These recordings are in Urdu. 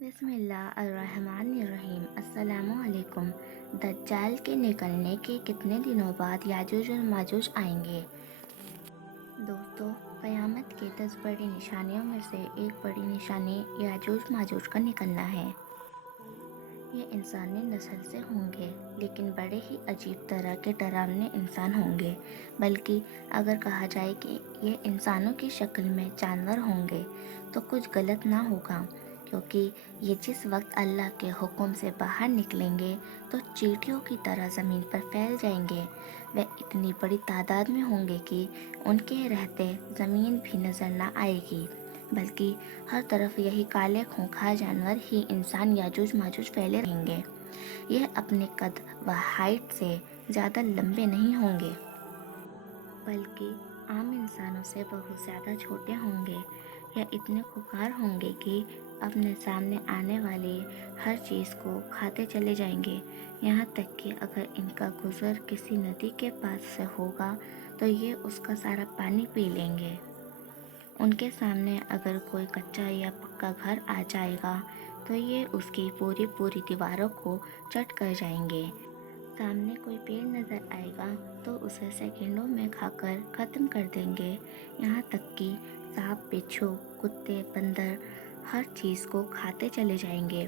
بسم اللہ الرحمن الرحیم۔ السلام علیکم۔ دجال کے نکلنے کے کتنے دنوں بعد یاجوج اور ماجوج آئیں گے؟ دوستو، قیامت کے 10 بڑی نشانیوں میں سے ایک بڑی نشانی یاجوج ماجوج کا نکلنا ہے۔ یہ انسانی نسل سے ہوں گے، لیکن بڑے ہی عجیب طرح کے ڈراونے انسان ہوں گے۔ بلکہ اگر کہا جائے کہ یہ انسانوں کی شکل میں جانور ہوں گے تو کچھ غلط نہ ہوگا، کیونکہ یہ جس وقت اللہ کے حکم سے باہر نکلیں گے تو چیونٹیوں کی طرح زمین پر پھیل جائیں گے۔ وہ اتنی بڑی تعداد میں ہوں گے کہ ان کے رہتے زمین بھی نظر نہ آئے گی، بلکہ ہر طرف یہی کالے خونخوار جانور ہی انسان یاجوج ماجوج پھیلے رہیں گے۔ یہ اپنے قد و ہائٹ سے زیادہ لمبے نہیں ہوں گے، بلکہ عام انسانوں سے بہت زیادہ چھوٹے ہوں گے۔ یہ اتنے خونخوار ہوں گے کہ اپنے سامنے آنے والی ہر چیز کو کھاتے چلے جائیں گے، یہاں تک کہ اگر ان کا گزر کسی ندی کے پاس سے ہوگا تو یہ اس کا سارا پانی پی لیں گے۔ ان کے سامنے اگر کوئی کچا یا پکا گھر آ جائے گا تو یہ اس کی پوری دیواروں کو چٹ کر جائیں گے۔ سامنے کوئی پیڑ نظر آئے گا تو اسے سیکنڈوں میں کھا کر ختم کر دیں گے، یہاں تک کہ سانپ، بچھو، کتے، بندر ہر چیز کو کھاتے چلے جائیں گے۔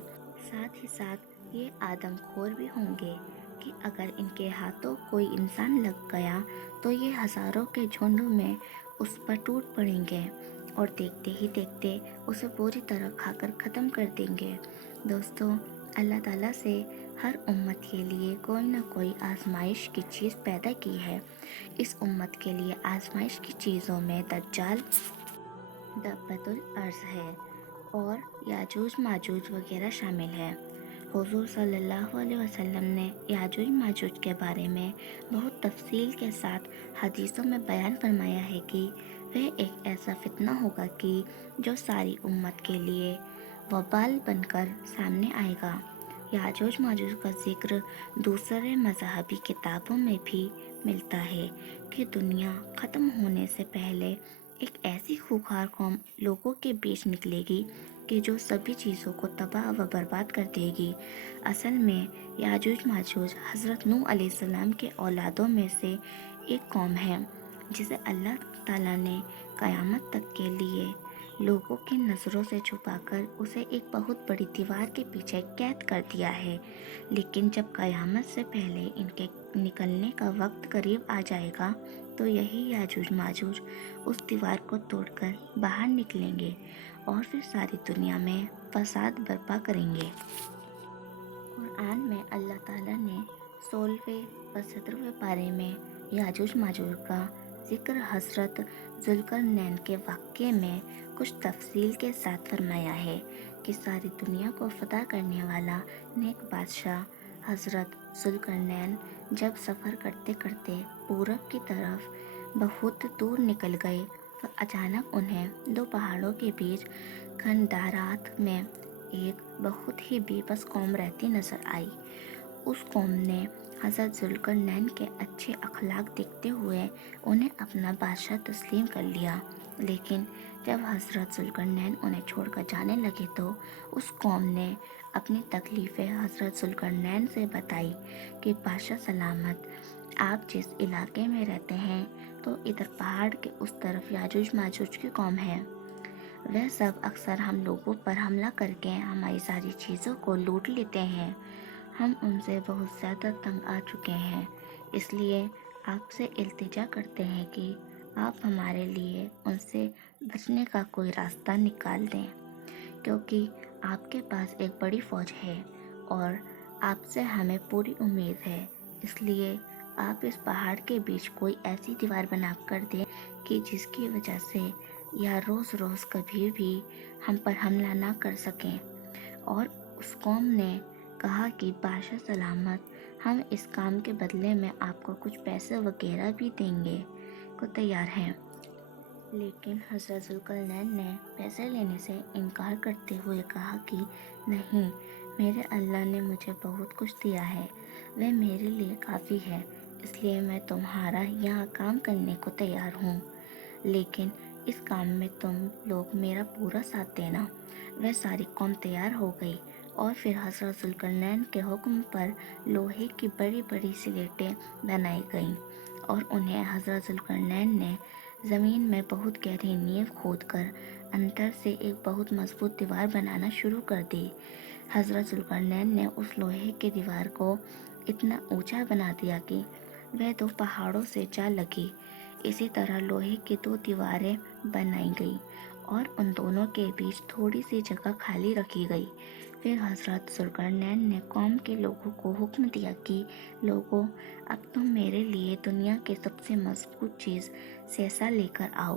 ساتھ ہی ساتھ یہ آدم خور بھی ہوں گے کہ اگر ان کے ہاتھوں کوئی انسان لگ گیا تو یہ ہزاروں کے جھنڈ میں اس پر ٹوٹ پڑیں گے اور دیکھتے ہی دیکھتے اسے پوری طرح کھا کر ختم کر دیں گے۔ دوستو، اللہ تعالیٰ سے ہر امت کے لیے کوئی نہ کوئی آزمائش کی چیز پیدا کی ہے۔ اس امت کے لیے آزمائش کی چیزوں میں دجال، دابۃ الارض ہے اور یاجوج ماجوج وغیرہ شامل ہے۔ حضور صلی اللہ علیہ وسلم نے یاجوج ماجوج کے بارے میں بہت تفصیل کے ساتھ حدیثوں میں بیان فرمایا ہے کہ وہ ایک ایسا فتنہ ہوگا کہ جو ساری امت کے لیے وبال بن کر سامنے آئے گا۔ یاجوج ماجوج کا ذکر دوسرے مذہبی کتابوں میں بھی ملتا ہے کہ دنیا ختم ہونے سے پہلے ایک ایسی خونخوار قوم لوگوں کے بیچ نکلے گی کہ جو سبھی چیزوں کو تباہ و برباد کر دے گی۔ اصل میں یاجوج ماجوج حضرت نوح علیہ السلام کے اولادوں میں سے ایک قوم ہے، جسے اللہ تعالیٰ نے قیامت تک کے لیے لوگوں کی نظروں سے چھپا کر اسے ایک بہت بڑی دیوار کے پیچھے قید کر دیا ہے۔ لیکن جب قیامت سے پہلے ان کے نکلنے کا وقت قریب آ جائے گا تو یہی یاجوج ماجوج اس دیوار کو توڑ کر باہر نکلیں گے اور پھر ساری دنیا میں فساد برپا کریں گے۔ قرآن میں اللہ تعالیٰ نے 16ویں و 17ویں پارے میں یاجوج ماجوج کا ذکر حضرت ذوالقرنین کے واقعے میں کچھ تفصیل کے ساتھ فرمایا ہے کہ ساری دنیا کو فتح کرنے والا نیک بادشاہ حضرت ذوالقرنین جب سفر کرتے کرتے پورب کی طرف بہت دور نکل گئے تو اچانک انہیں دو پہاڑوں کے بیچ کھنڈارات میں ایک بہت ہی بے بس قوم رہتی نظر آئی۔ اس قوم نے حضرت ذوالقرنین کے اچھے اخلاق دیکھتے ہوئے انہیں اپنا بادشاہ تسلیم کر لیا، لیکن جب حضرت ذوالقرنین انہیں چھوڑ کر جانے لگے تو اس قوم نے اپنی تکلیفیں حضرت ذوالقرنین سے بتائی کہ بادشاہ سلامت، آپ جس علاقے میں رہتے ہیں تو ادھر پہاڑ کے اس طرف یاجوج ماجوج کی قوم ہے۔ وہ سب اکثر ہم لوگوں پر حملہ کر کے ہماری ساری چیزوں کو لوٹ لیتے ہیں۔ ہم ان سے بہت زیادہ تنگ آ چکے ہیں، اس لیے آپ سے التجا کرتے ہیں کہ آپ ہمارے لیے ان سے بچنے کا کوئی راستہ نکال دیں، کیونکہ آپ کے پاس ایک بڑی فوج ہے اور آپ سے ہمیں پوری امید ہے۔ اس لیے آپ اس پہاڑ کے بیچ کوئی ایسی دیوار بنا کر دیں کہ جس کی وجہ سے یا روز روز کبھی بھی ہم پر حملہ نہ کر سکیں۔ اور اس قوم نے کہا کہ بادشاہ سلامت، ہم اس کام کے بدلے میں آپ کو کچھ پیسے وغیرہ بھی دیں گے کو تیار ہیں۔ لیکن حضرت ذوالقرنین نے پیسے لینے سے انکار کرتے ہوئے کہا کہ نہیں، میرے اللہ نے مجھے بہت کچھ دیا ہے، وہ میرے لیے کافی ہے، اس لیے میں تمہارا یہاں کام کرنے کو تیار ہوں۔ لیکن اس کام میں تم لوگ میرا پورا ساتھ دینا۔ وہ ساری قوم تیار ہو گئی اور پھر حضرت ذوالقرنین کے حکم پر لوہے کی بڑی بڑی سلیٹیں بنائی گئیں اور انہیں حضرت ذوالقرنین نے زمین میں بہت گہری نیو کھود کر اندر سے ایک بہت مضبوط دیوار بنانا شروع کر دی۔ حضرت ذوالقرنین نے اس لوہے کی دیوار کو اتنا اونچا بنا دیا کہ وہ 2 پہاڑوں سے جا لگی۔ اسی طرح لوہے کی 2 دیواریں بنائی گئیں اور ان دونوں کے بیچ تھوڑی سی جگہ خالی رکھی گئی۔ پھر حضرت ذوالقرنین نے قوم کے لوگوں کو حکم دیا کہ لوگوں، اب تم میرے لیے دنیا کی سب سے مضبوط چیز سیسا لے کر آؤ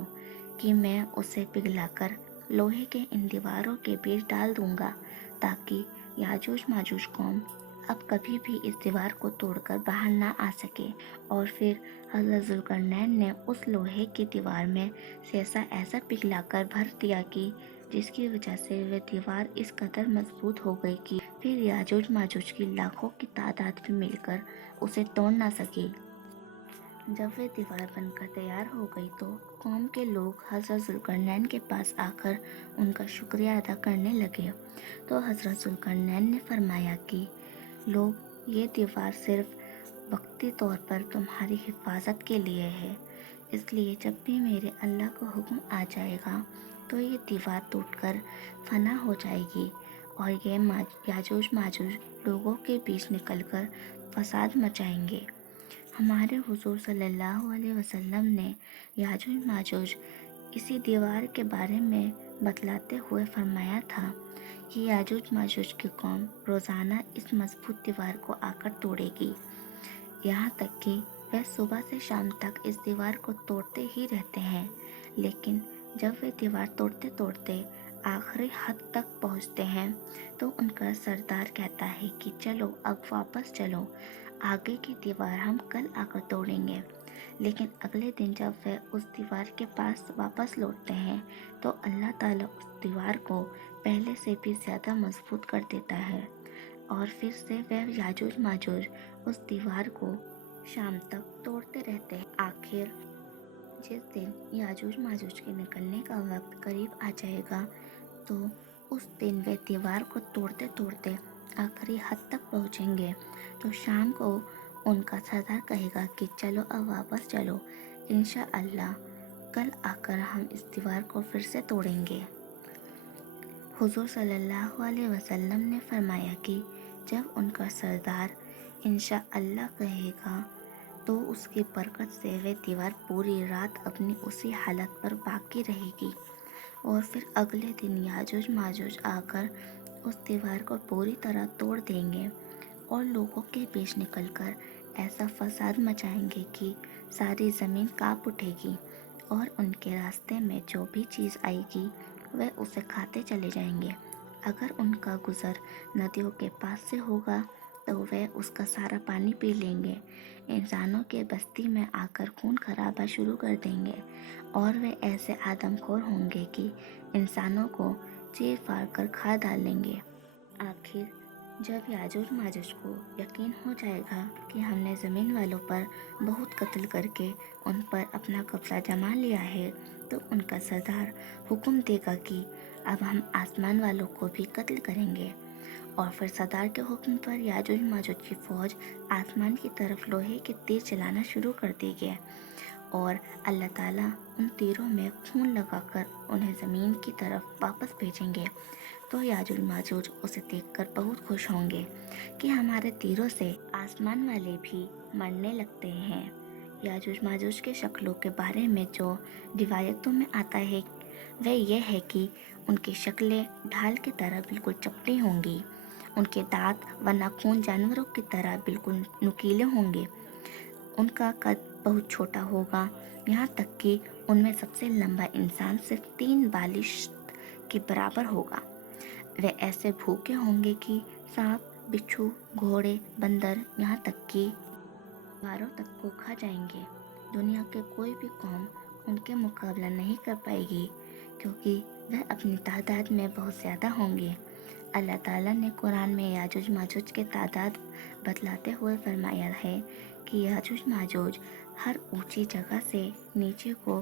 کہ میں اسے پگھلا کر لوہے کے ان دیواروں کے بیچ ڈال دوں گا تاکہ یاجوج ماجوج قوم اب کبھی بھی اس دیوار کو توڑ کر باہر نہ آ سکے۔ اور پھر حضرت ذوالقرنین نے اس لوہے کی دیوار میں سیسا ایسا پگھلا کر بھر دیا کہ جس کی وجہ سے وہ دیوار اس قدر مضبوط ہو گئی کہ پھر یاجوج ماجوج کی لاکھوں کی تعداد بھی مل کر اسے توڑ نہ سکی۔ جب وہ دیوار بن کر تیار ہو گئی تو قوم کے لوگ حضرت ذوالقرنین کے پاس آ کر ان کا شکریہ ادا کرنے لگے۔ تو حضرت ذوالقرنین نے فرمایا کہ لوگ، یہ دیوار صرف وقتی طور پر تمہاری حفاظت کے لیے ہے، اس لیے جب بھی میرے اللہ کا حکم آ جائے گا تو یہ دیوار ٹوٹ کر فنا ہو جائے گی اور یہ یاجوج ماجوج لوگوں کے بیچ نکل کر فساد مچائیں گے۔ ہمارے حضور صلی اللہ علیہ وسلم نے یاجوج ماجوج اسی دیوار کے بارے میں بتلاتے ہوئے فرمایا تھا کہ یاجوج ماجوج کی قوم روزانہ اس مضبوط دیوار کو آ کر توڑے گی، یہاں تک کہ وہ صبح سے شام تک اس دیوار کو توڑتے ہی رہتے ہیں، لیکن جب وہ دیوار توڑتے توڑتے آخری حد تک پہنچتے ہیں تو ان کا سردار کہتا ہے کہ چلو اب واپس چلو، آگے کی دیوار ہم کل آ کر توڑیں گے۔ لیکن اگلے دن جب وہ اس دیوار کے پاس واپس لوٹتے ہیں تو اللہ تعالیٰ اس دیوار کو پہلے سے بھی زیادہ مضبوط کر دیتا ہے اور پھر سے وہ یاجوج ماجوج اس دیوار کو شام تک توڑتے رہتے ہیں۔ آخر جس دن یاجوج ماجوج کے نکلنے کا وقت قریب آ جائے گا تو اس دن وہ دیوار کو توڑتے توڑتے آخری حد تک پہنچیں گے، تو شام کو ان کا سردار کہے گا کہ چلو اب واپس چلو، انشاءاللہ کل آ کر ہم اس دیوار کو پھر سے توڑیں گے۔ حضور صلی اللہ علیہ وسلم نے فرمایا کہ جب ان کا سردار انشاءاللہ کہے گا تو اس کی برکت سے وہ دیوار پوری رات اپنی اسی حالت پر باقی رہے گی اور پھر اگلے دن یاجوج ماجوج آ کر اس دیوار کو پوری طرح توڑ دیں گے اور لوگوں کے بیچ نکل کر ایسا فساد مچائیں گے کہ ساری زمین کانپ اٹھے گی اور ان کے راستے میں جو بھی چیز آئے گی وہ اسے کھاتے چلے جائیں گے۔ اگر ان کا گزر ندیوں کے پاس سے ہوگا تو وہ اس کا سارا پانی پی لیں گے، انسانوں کے بستی میں آ کر خون خرابہ شروع کر دیں گے اور وہ ایسے آدم خور ہوں گے کہ انسانوں کو چیر پھاڑ کر کھا ڈالیں گے۔ آخر جب یاجوج ماجوج کو یقین ہو جائے گا کہ ہم نے زمین والوں پر بہت قتل کر کے ان پر اپنا قبضہ جما لیا ہے تو ان کا سردار حکم دے گا کہ اب ہم آسمان والوں کو بھی قتل کریں گے، اور پھر سردار کے حکم پر یاجوج ماجوج کی فوج آسمان کی طرف لوہے کے تیر چلانا شروع کر دے گی اور اللہ تعالیٰ ان تیروں میں خون لگا کر انہیں زمین کی طرف واپس بھیجیں گے۔ تو یاجوج ماجوج اسے دیکھ کر بہت خوش ہوں گے کہ ہمارے تیروں سے آسمان والے بھی مرنے لگتے ہیں۔ یاجوج ماجوج کے شکلوں کے بارے میں جو روایتوں میں آتا ہے وہ یہ ہے کہ ان کی شکلیں ڈھال کی طرح بالکل چپٹی ہوں گی، ان کے دانت و ناخن جانوروں کی طرح بالکل نوکیلے ہوں گے، ان کا قد بہت چھوٹا ہوگا، یہاں تک کہ ان میں سب سے لمبا انسان صرف 3 بالشت کے برابر ہوگا۔ وہ ایسے بھوکے ہوں گے کہ سانپ، بچھو، گھوڑے، بندر یہاں تک کہ جانوروں تک کو کھا جائیں گے۔ دنیا کے کوئی بھی قوم ان کے مقابلہ نہیں کر پائے گی کیونکہ وہ اپنی تعداد میں بہت زیادہ ہوں گے۔ اللہ تعالیٰ نے قرآن میں یاجوج ماجوج کے تعداد بتلاتے ہوئے فرمایا ہے کہ یاجوج ماجوج ہر اونچی جگہ سے نیچے کو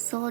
100